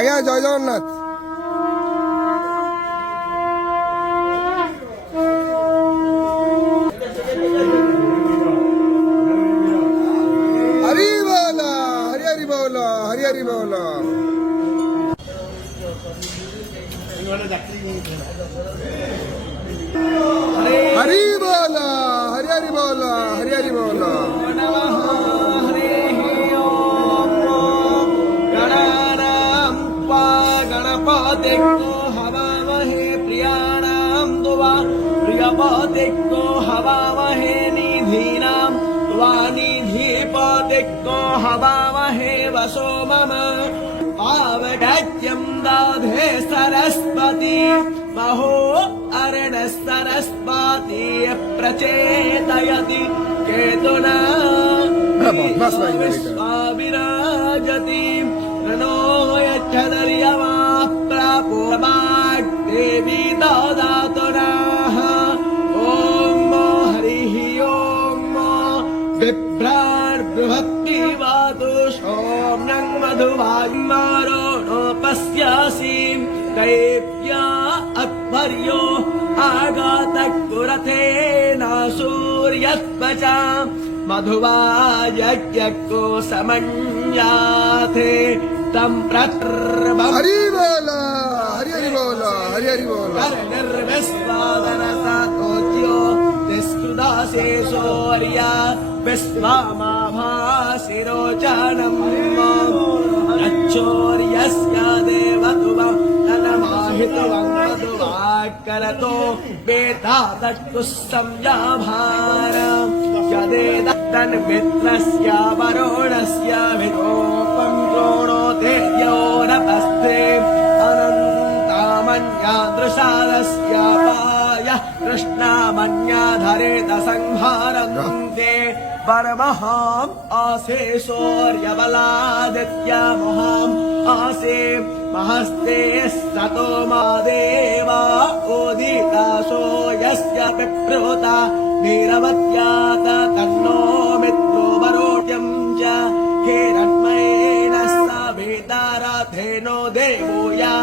আগে জয় জগন্নাথ। হরি বল, হরি হরি বল, হরি হরি বল। हरि बोल, हरि हरि बोल, हरि हरि बोल। गणपतिको हवामहे प्रियाणां दुवा प्रियपतिको हवामहे निधीनां दुवा निधिपतिको हवामहे वसो मम आवडाच्यं दाधे सरस्वती महो अरण सरस्वती प्रचेतयति केतुना विराजति नो यच्छदर्यमा प्रापुर्वाग् देवी ददातु नः। ॐ हरिः ॐ बिभ्राड्बृहत्तिवातु सोम्नं मधुवाग्मारो नोपस्यासि दैव्या अक्वर्यो आगातकुरथेन सूर्यत्वचा मधुवायज्ञको समन्याथे तं प्रत्रवम् हरि बोल, हरि हरि बोल, हरि हरि बोल। निर्विस्वादनसातोज्यो निष्कृदासे सौर्या विश्वामाभासिरोचनम् रच्छौर्यस्य देवतुवं तनमाहितुवं मधुवाक्करतो वेदादत्कुस्सं याभार यदेदत्तन्मित्रस्य वरुणस्य विकोपं द्रोणोते द्यौरपस्थे अनन्तामन्यादृशादस्य पाय कृष्णामन्याधरेत संहारं ते परमहाम् आसे शौर्यबलादित्यमहाम् आसे महस्ते सतो मा देवा उदितासो यस्य विप्रोता वीरवत्यात तन्नो मित्रो वरोट्यं च हिरण्मयेन सविता रथेनो देवो या